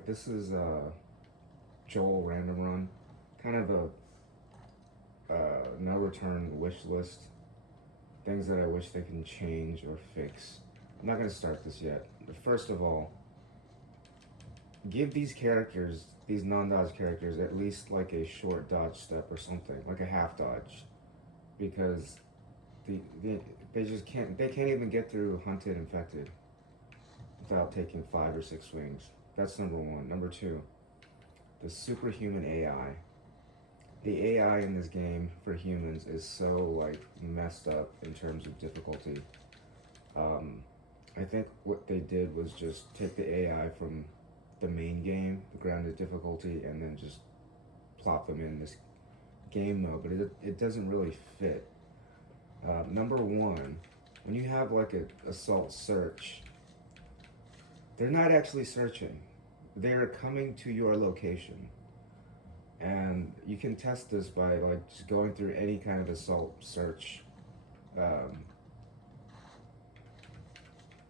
Alright, this is Joel Random Run. Kind of a no return wish list. Things that I wish they can change or fix. I'm not going to start this yet. But first of all, give these characters, these non-dodge characters, at least like a short dodge step or something, like a half dodge. Because they just can't even get through Hunted Infected without taking 5 or 6 swings. That's number one. Number two, the superhuman AI. The AI in this game for humans is so like messed up in terms of difficulty. I think what they did was just take the AI from the main game, the grounded difficulty, and then just plop them in this game mode, but it doesn't really fit. Number one, when you have like a assault search, they're not actually searching. They're coming to your location. And you can test this by like just going through any kind of assault search. Um,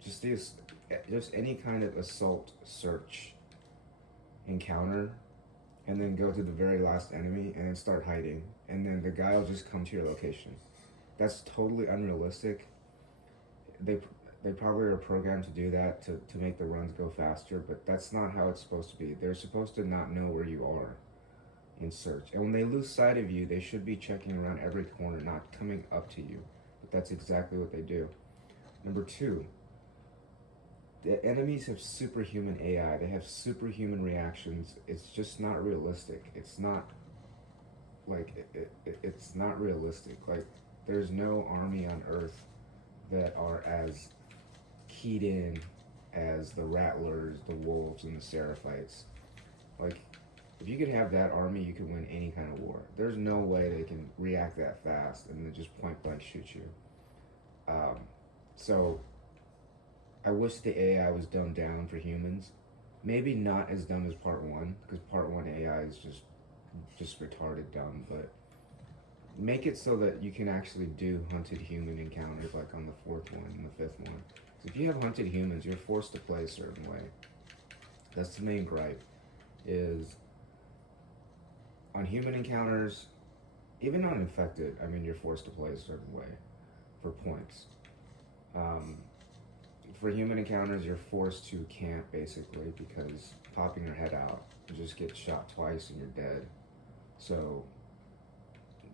just any kind of assault search encounter, and then go to the very last enemy and then start hiding, and then the guy will just come to your location. That's totally unrealistic. They they probably are programmed to do that to make the runs go faster, but that's not how it's supposed to be. They're supposed to not know where you are in search. And when they lose sight of you, they should be checking around every corner, not coming up to you. But that's exactly what they do. Number two, the enemies have superhuman AI. They have superhuman reactions. It's just not realistic. It's not like it's not realistic. Like there's no army on Earth that are as keyed in as the Rattlers, the Wolves, and the Seraphites. Like if you could have that army, you could win any kind of war. There's no way they can react that fast and then just point blank shoot you. So I wish the AI was dumbed down for humans. Maybe not as dumb as part one, because part one AI is just retarded dumb, but make it so that you can actually do hunted human encounters like on the fourth one and the fifth one. So if you have hunted humans, you're forced to play a certain way. That's the main gripe, is on human encounters, even on infected, I mean, you're forced to play a certain way for points. For human encounters, you're forced to camp basically, because popping your head out, you just get shot twice and you're dead. So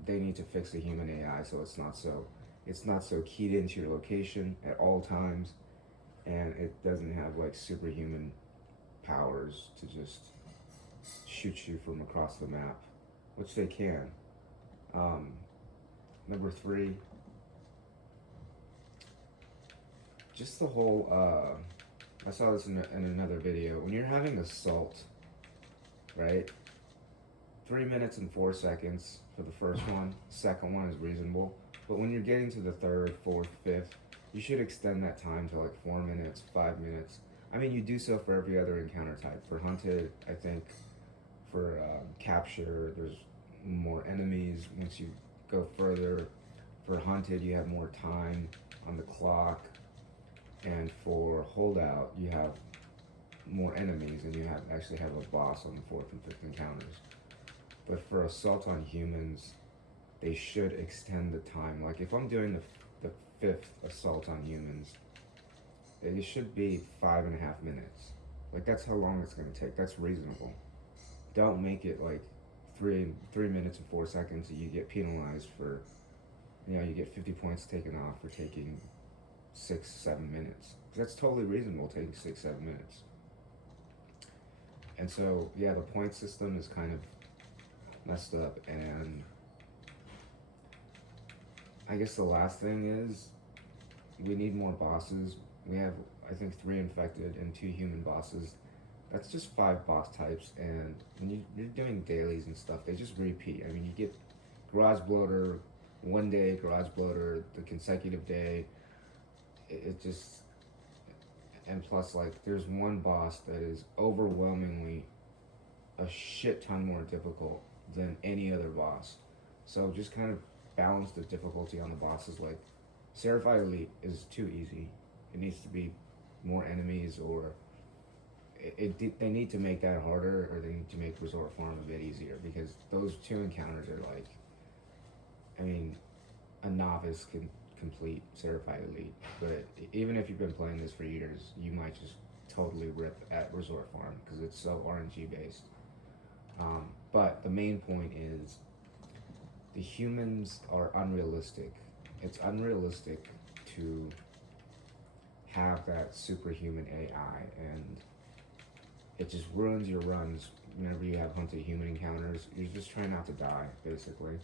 they need to fix the human AI so it's not so keyed into your location at all times, and it doesn't have like superhuman powers to just shoot you from across the map, which they can. Number three, just the whole, I saw this in another video. When you're having assault, right? 3 minutes and 4 seconds for the first one. Second one is reasonable. But when you're getting to the third, fourth, fifth, you should extend that time to like 4 minutes, 5 minutes. I mean, you do so for every other encounter type. For hunted, I think for capture, there's more enemies. Once you go further, for hunted, you have more time on the clock. And for holdout, you have more enemies, and you actually have a boss on the fourth and fifth encounters. But for assault on humans, they should extend the time. Like if I'm doing the fifth assault on humans, it should be 5.5 minutes. Like that's how long it's gonna take. That's reasonable. Don't make it like 3 minutes and 4 seconds and you get penalized for, you get 50 points taken off for taking 6-7 minutes. That's totally reasonable, taking 6-7 minutes. And so yeah, the point system is kind of messed up, and I guess the last thing is we need more bosses. We have, I think, 3 infected and 2 human bosses. That's just 5 boss types, and when you're doing dailies and stuff, they just repeat. I mean, you get Garage Bloater, one day Garage Bloater, the consecutive day. It just, and plus like there's one boss that is overwhelmingly a shit ton more difficult than any other boss. So just kind of balance the difficulty on the bosses. Like Seraphite Elite is too easy. It needs to be more enemies, or they need to make that harder, or they need to make Resort Farm a bit easier, because those two encounters are like, I mean, a novice can complete Certified Elite, but even if you've been playing this for years, you might just totally rip at Resort Farm because it's so RNG based. But the main point is the humans are unrealistic. It's unrealistic to have that superhuman AI, and it just ruins your runs whenever you have hunted human encounters. You're just trying not to die, basically.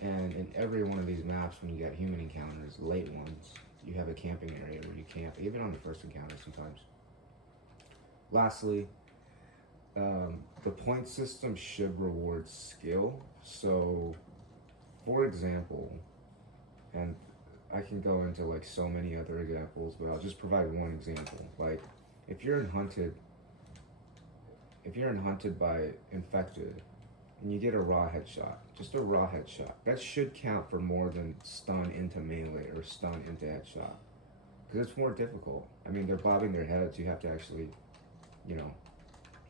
And in every one of these maps, when you got human encounters, late ones, you have a camping area where you camp, even on the first encounter sometimes. Lastly, the point system should reward skill. So, for example, and I can go into like so many other examples, but I'll just provide one example. Like, if you're in hunted by infected, and you get a raw headshot, just a raw headshot, that should count for more than stun into melee or stun into headshot, because it's more difficult. I mean, they're bobbing their heads. You have to actually, you know,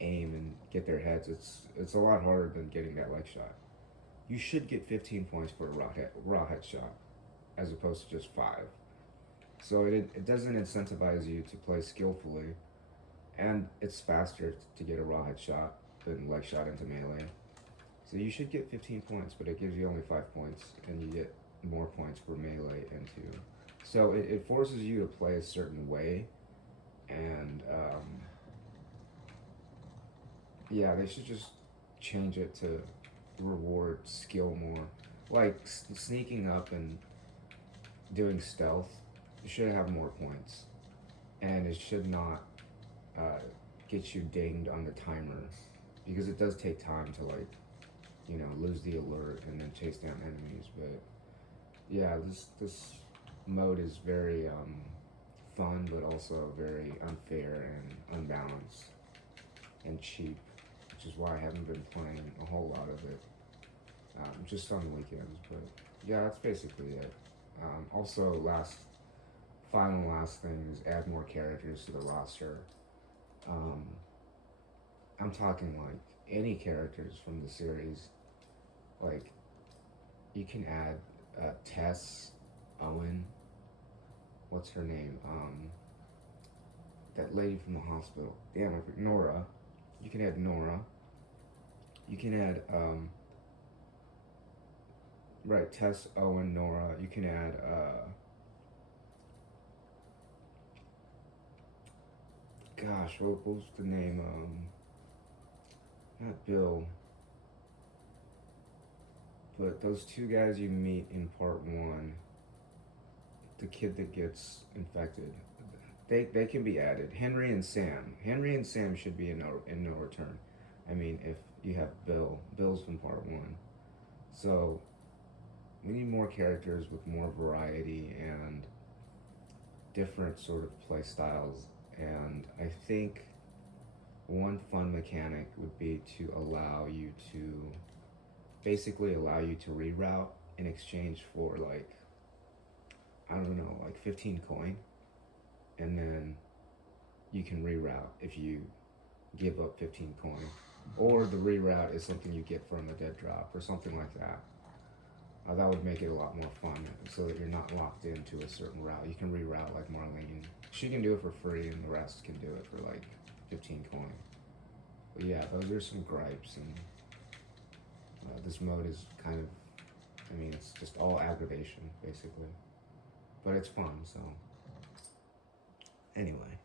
aim and get their heads. It's a lot harder than getting that leg shot. You should get 15 points for a raw headshot, as opposed to just 5. So it doesn't incentivize you to play skillfully, and it's faster to get a raw headshot than leg shot into melee. So you should get 15 points, but it gives you only 5 points, and you get more points for melee into. So it forces you to play a certain way, and yeah, they should just change it to reward skill more. Like sneaking up and doing stealth, you should have more points, and it should not get you dinged on the timer, because it does take time to, like, you know, lose the alert and then chase down enemies. But yeah, this mode is very fun, but also very unfair and unbalanced and cheap, which is why I haven't been playing a whole lot of it, just on the weekends. But yeah, that's basically it. Also, last thing is add more characters to the roster. I'm talking like any characters from the series. Like, you can add Tess, Owen, what's her name? That lady from the hospital. Damn, Nora. You can add Nora. You can add right, Tess, Owen, Nora. You can add gosh, what was the name? Not Bill, but those two guys you meet in part 1, the kid that gets infected, they can be added. Henry and Sam should be in no return. I mean, if you have Bill's from part 1. So we need more characters with more variety and different sort of play styles. And I think one fun mechanic would be to basically allow you to reroute in exchange for, like, I don't know, like 15 coin, and then you can reroute if you give up 15 coin, or the reroute is something you get from a dead drop or something like that. That would make it a lot more fun, so that you're not locked into a certain route. You can reroute like Marlene. She can do it for free, and the rest can do it for like 15 coin. But yeah, those are some gripes, and this mode is kind of, I mean, it's just all aggravation, basically. But it's fun, so. Anyway.